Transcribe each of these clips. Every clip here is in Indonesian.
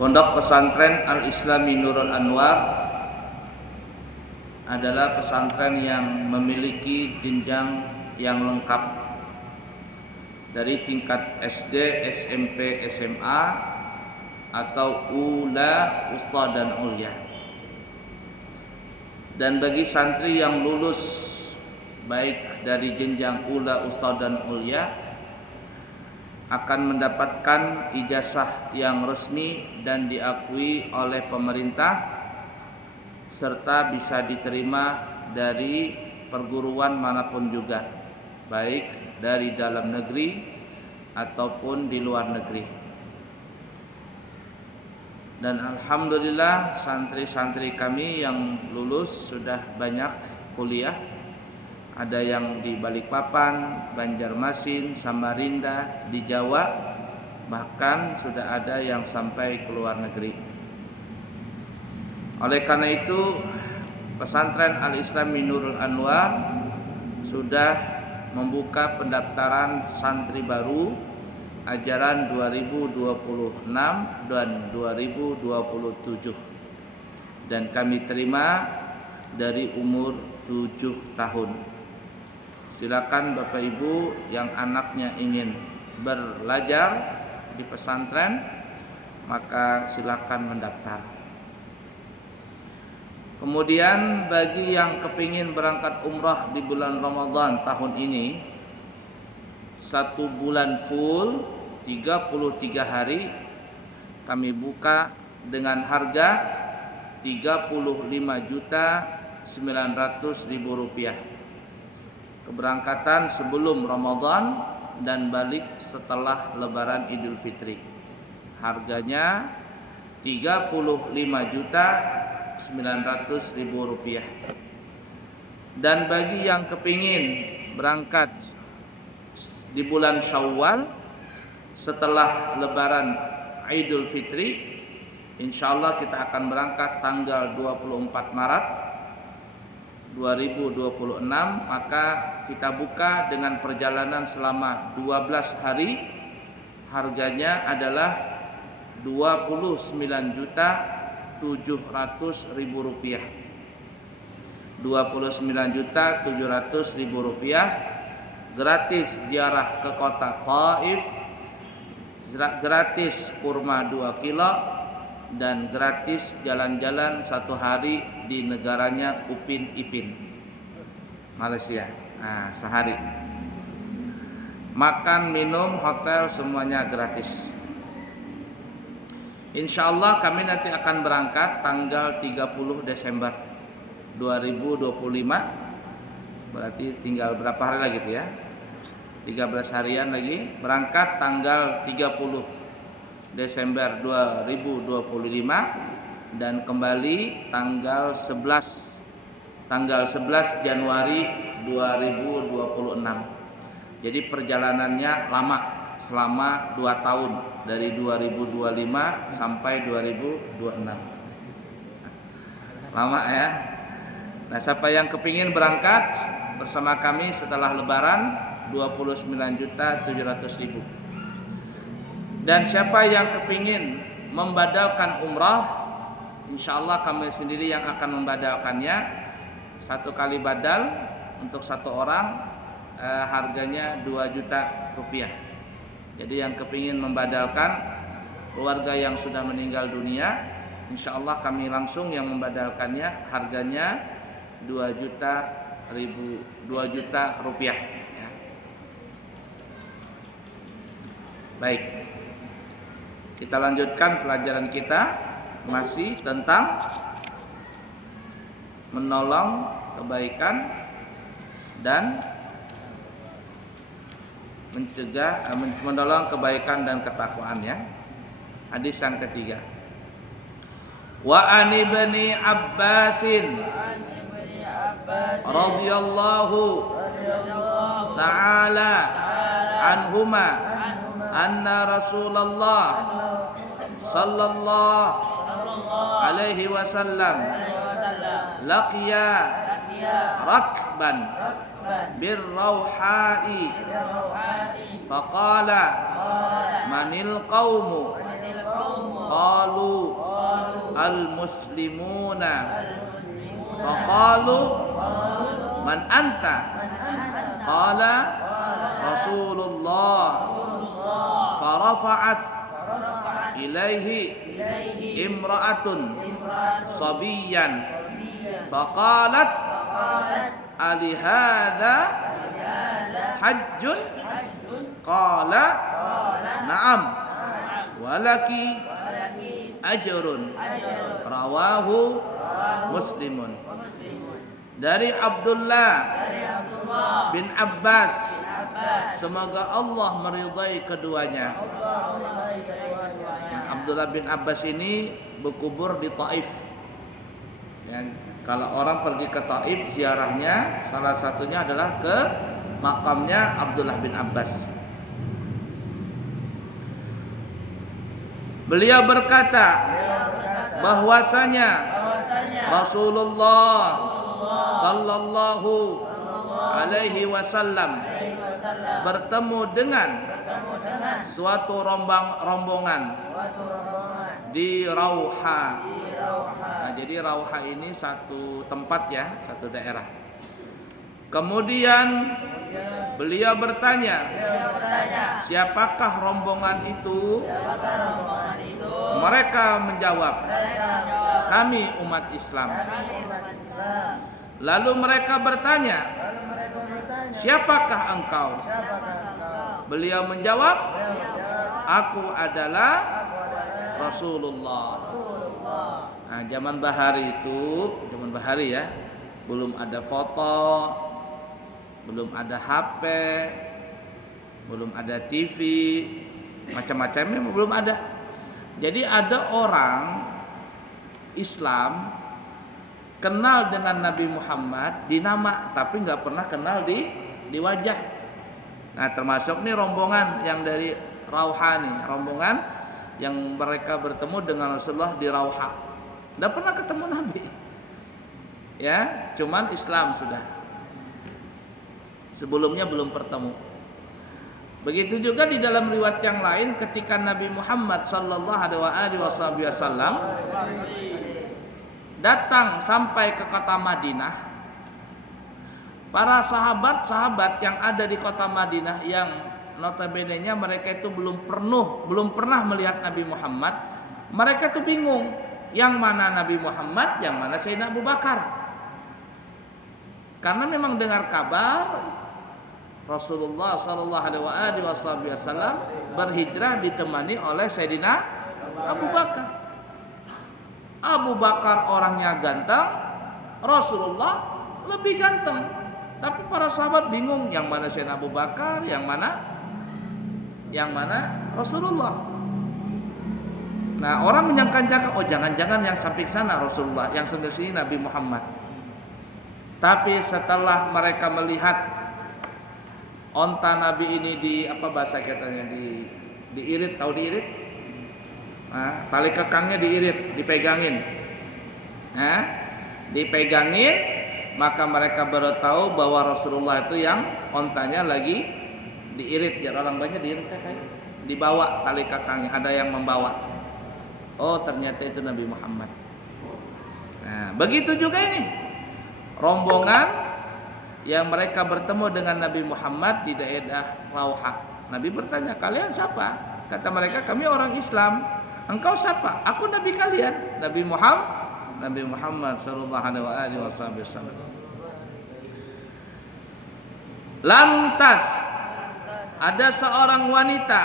Pondok Pesantren Al-Islami Nurul Anwar adalah pesantren yang memiliki jenjang yang lengkap dari tingkat SD, SMP, SMA atau ula, wusta dan ulya. Dan bagi santri yang lulus baik dari jenjang ula, wusta dan ulya akan mendapatkan ijazah yang resmi dan diakui oleh pemerintah serta bisa diterima dari perguruan manapun juga, baik dari dalam negeri ataupun di luar negeri. Dan alhamdulillah santri-santri kami yang lulus sudah banyak kuliah. Ada yang di Balikpapan, Banjarmasin, Samarinda, di Jawa, bahkan sudah ada yang sampai ke luar negeri. Oleh karena itu, Pesantren Al-Islami Nurul Anwar sudah membuka pendaftaran santri baru ajaran 2026 dan 2027. Dan kami terima dari umur 7 tahun. Silakan Bapak Ibu yang anaknya ingin belajar di pesantren, maka silakan mendaftar. Kemudian bagi yang kepingin berangkat umrah di bulan Ramadan tahun ini, 1 bulan full 33 hari kami buka dengan harga 35.900.000 rupiah. Keberangkatan sebelum Ramadan dan balik setelah Lebaran Idul Fitri. Harganya 35.900.000 rupiah. Dan bagi yang kepingin berangkat di bulan Syawal setelah Lebaran Idul Fitri, insyaallah kita akan berangkat tanggal 24 Maret 2026, maka kita buka dengan perjalanan selama 12 hari. Harganya adalah 29.700.000 rupiah. 29.700.000 rupiah, gratis ziarah ke kota Taif, gratis kurma 2 kilo, dan gratis jalan-jalan 1 hari di negaranya Upin Ipin, Malaysia. Nah, sehari. Makan, minum, hotel semuanya gratis. Insyaallah kami nanti akan berangkat tanggal 30 Desember 2025. Berarti tinggal berapa hari lagi tuh ya? 13 harian lagi. Berangkat tanggal 30 Desember 2025 dan kembali tanggal 11 Januari 2026. Jadi perjalanannya lama, selama 2 tahun, dari 2025 sampai 2026. Lama ya. Nah, siapa yang kepingin berangkat bersama kami setelah Lebaran, 29.700.000. Dan siapa yang kepingin membadalkan umrah, insyaallah kami sendiri yang akan membadalkannya. 1 kali badal untuk 1 orang harganya 2 juta rupiah. Jadi yang kepingin membadalkan keluarga yang sudah meninggal dunia, insyaallah kami langsung yang membadalkannya, harganya 2 juta rupiah ya. Baik, kita lanjutkan pelajaran kita, masih tentang menolong kebaikan dan menolong kebaikan dan ketakwaan ya. Hadis yang ketiga. Wa an ibni Abbasin radhiyallahu ta'ala anhuma anna Rasulullah sallallahu alaihi wasallam laqiya rakban birrauha'i faqala manil qaumu qalu al-muslimuna faqalu man anta qala Rasulullah farafa'at ilaihi imra'atun sabiyan faqalat ali hadha hajjun qala na'am walaki ajrun rawahu muslimun. Dari Abdullah bin Abbas, semoga Allah meridai keduanya. Nah, Abdullah bin Abbas ini berkubur di Taif. Ya, kalau orang pergi ke Taif ziarahnya salah satunya adalah ke makamnya Abdullah bin Abbas. Beliau berkata bahwasanya Rasulullah sallallahu alaihi wasallam bertemu dengan suatu rombongan di Rauha. Nah, jadi Rauha ini satu tempat ya, satu daerah. Kemudian beliau bertanya, siapakah rombongan itu? Mereka menjawab, kami umat Islam. Lalu mereka bertanya, siapakah engkau? Beliau menjawab, aku adalah Rasulullah. Nah, zaman bahari ya, belum ada foto, belum ada HP, belum ada TV, macam-macamnya belum ada. Jadi ada orang Islam kenal dengan Nabi Muhammad di nama, tapi nggak pernah kenal di wajah. Nah, termasuk nih rombongan yang dari Rauha nih, rombongan yang mereka bertemu dengan Rasulullah di Rauha. Nggak pernah ketemu Nabi. Ya, cuman Islam sudah. Sebelumnya belum bertemu. Begitu juga di dalam riwayat yang lain ketika Nabi Muhammad sallallahu alaihi wasallam datang sampai ke kota Madinah, para sahabat-sahabat yang ada di kota Madinah yang notabene-nya mereka itu belum pernah melihat Nabi Muhammad, mereka itu bingung, yang mana Nabi Muhammad, yang mana Sayyidina Abu Bakar. Karena memang dengar kabar Rasulullah sallallahu alaihi wasallam berhijrah ditemani oleh Sayyidina Abu Bakar. Abu Bakar orangnya ganteng, Rasulullah lebih ganteng. Tapi para sahabat bingung, yang mana Sayyidina Abu Bakar, yang mana Rasulullah. Nah, orang menyangka-nyangka, oh jangan-jangan yang samping sana Rasulullah, yang sebelah sini Nabi Muhammad. Tapi setelah mereka melihat onta Nabi ini bahasa katanya diirit, tahu diirit? Nah, tali kekangnya diirit, dipegangin. Nah, dipegangin, maka mereka baru tahu bahwa Rasulullah itu yang ontanya lagi diirit. Ya, orang banyak diirit kayak dibawa tali kekangnya, ada yang membawa. Oh, ternyata itu Nabi Muhammad. Nah, begitu juga ini rombongan yang mereka bertemu dengan Nabi Muhammad di daerah Rauha. Nabi bertanya, kalian siapa? Kata mereka, kami orang Islam. Engkau siapa? Aku Nabi kalian, Nabi Muhammad sallallahu alaihi wasallam. Lantas ada seorang wanita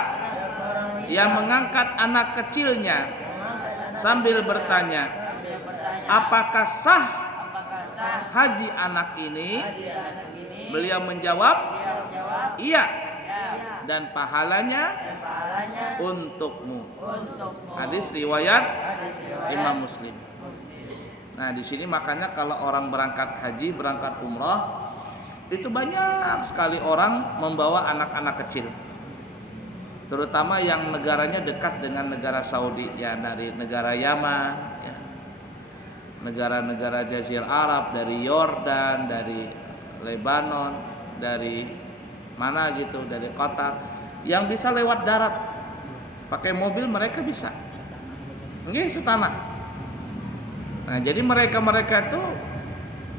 yang mengangkat anak kecilnya sambil bertanya, apakah sah haji anak ini? Beliau menjawab, iya, dan pahalanya untukmu. Hadis riwayat Imam Muslim. Nah, di sini makanya kalau orang berangkat haji, berangkat umrah, itu banyak sekali orang membawa anak-anak kecil. Terutama yang negaranya dekat dengan negara Saudi, ya, dari negara Yaman, ya, negara-negara Jazirah Arab, dari Yordan, dari Lebanon, dari mana gitu, dari Qatar, yang bisa lewat darat, pakai mobil mereka bisa. Nggih, setanah. Nah, jadi mereka-mereka itu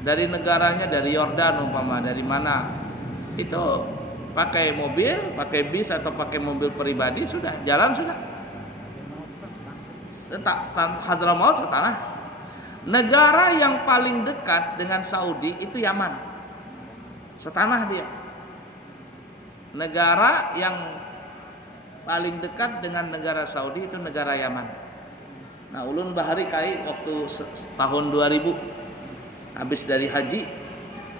dari negaranya, dari Yordan umpama, dari mana, itu pakai mobil, pakai bis atau pakai mobil pribadi, sudah jalan sudah. Hadramaut setanah. Negara yang paling dekat dengan Saudi itu Yaman, setanah dia. Negara yang paling dekat dengan negara Saudi itu negara Yaman. Nah, ulun bahari kai waktu tahun 2000 habis dari haji,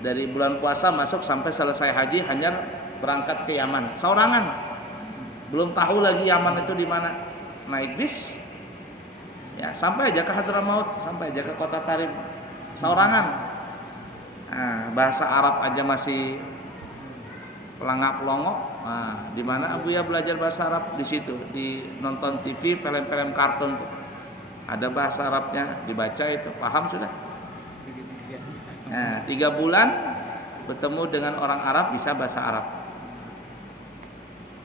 dari bulan puasa masuk sampai selesai haji hanya berangkat ke Yaman seorangan. Belum tahu lagi Yaman itu di mana. Naik bis ya sampai aja ke Hadramaut, sampai aja ke kota Tarim seorangan. Nah, bahasa Arab aja masih pelangak-pelongo. Nah, di mana Abuya belajar bahasa Arab? Di situ, di nonton TV, film-film kartun tuh. Ada bahasa Arabnya, dibaca itu, paham sudah. Nah, 3 bulan bertemu dengan orang Arab, bisa bahasa Arab.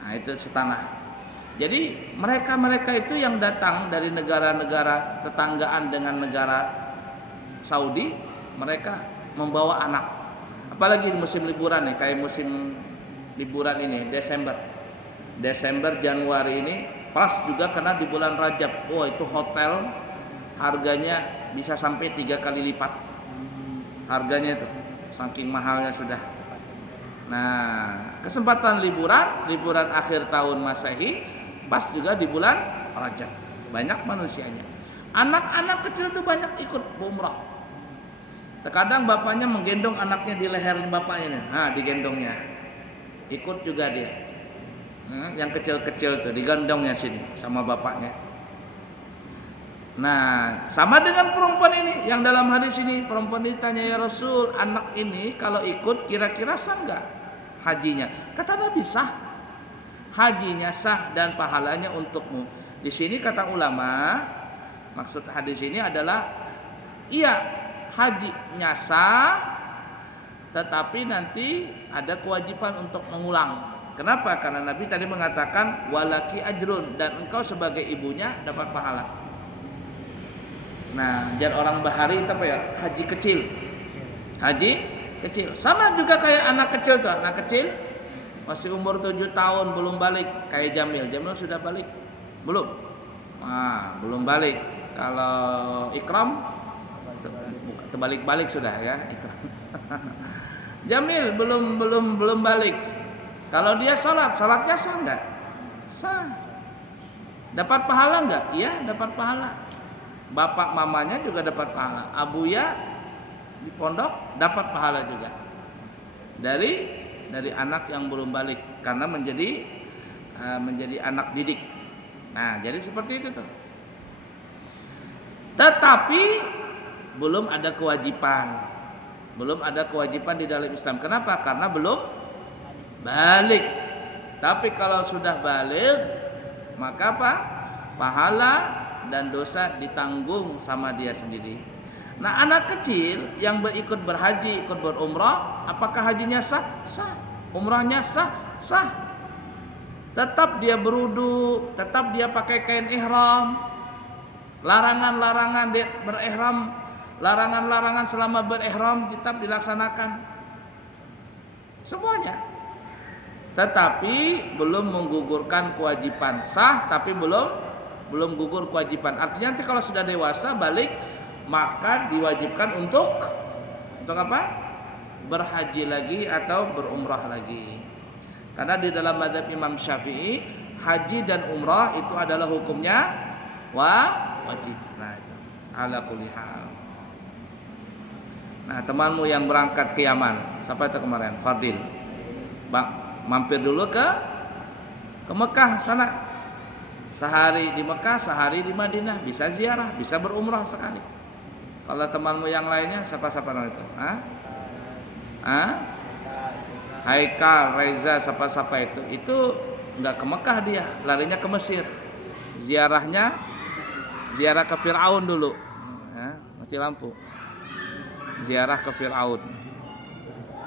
Nah, itu setanah. Jadi mereka-mereka itu yang datang dari negara-negara tetanggaan dengan negara Saudi, mereka membawa anak. Apalagi di musim liburan nih, kayak musim liburan ini Desember Januari ini pas juga kena di bulan Rajab. Wah, itu hotel harganya bisa sampai 3 kali lipat harganya itu, saking mahalnya sudah. Nah, kesempatan liburan akhir tahun Masehi pas juga di bulan Rajab, banyak manusianya. Anak-anak kecil tuh banyak ikut umrah. Terkadang bapaknya menggendong anaknya di leher bapaknya, nah digendongnya, ikut juga dia. Yang kecil-kecil tuh digendongnya sini sama bapaknya. Nah, sama dengan perempuan ini yang dalam hadis ini, perempuan ditanya, ya Rasul, anak ini kalau ikut kira-kira sah enggak hajinya? Kata Nabi, sah. Hajinya sah dan pahalanya untukmu. Di sini kata ulama, maksud hadis ini adalah iya, hajinya sah, tetapi nanti ada kewajiban untuk mengulang. Kenapa? Karena Nabi tadi mengatakan walaki ajrun, dan engkau sebagai ibunya dapat pahala. Nah, jar orang bahari itu apa ya? Haji kecil. Haji kecil. Sama juga kayak anak kecil tuh. Anak kecil masih umur 7 tahun belum balik, kayak Jamil. Jamil sudah balik? Belum. Nah, belum balik. Kalau Ikram terbalik-balik sudah ya. Jamil belum balik. Kalau dia salatnya sah enggak? Sah. Dapat pahala enggak? Iya, dapat pahala. Bapak mamanya juga dapat pahala. Abuya di pondok dapat pahala juga. Dari anak yang belum balik, karena menjadi anak didik. Nah, jadi seperti itu tuh. Tetapi belum ada kewajiban. Belum ada kewajiban di dalam Islam. Kenapa? Karena belum balik. Tapi kalau sudah balik, maka apa? Pahala dan dosa ditanggung sama dia sendiri. Nah, anak kecil yang ikut berhaji, ikut berumrah, apakah hajinya sah? Sah. Umrahnya sah? Sah. Tetap dia berudu, tetap dia pakai kain ihram. Larangan-larangan dia berihram, larangan-larangan selama berihram tetap dilaksanakan. Semuanya. Tetapi belum menggugurkan kewajiban. Sah tapi belum gugur kewajiban. Artinya nanti kalau sudah dewasa balik, maka diwajibkan untuk apa? Berhaji lagi atau berumrah lagi. Karena di dalam mazhab Imam Syafi'i, haji dan umrah itu adalah hukumnya wajib. Nah, itu ala kulli hal. Nah, temanmu yang berangkat ke Yaman, siapa itu kemarin? Fardil. Bang, mampir dulu ke Mekah sana. Sehari di Mekah, sehari di Madinah, bisa ziarah, bisa berumrah sekali. Kalau temanmu yang lainnya siapa-siapa itu? Haikal, Reza, siapa-siapa itu enggak ke Mekah, dia larinya ke Mesir. Ziarah ke Firaun dulu. Mati lampu. Ziarah ke Firaun.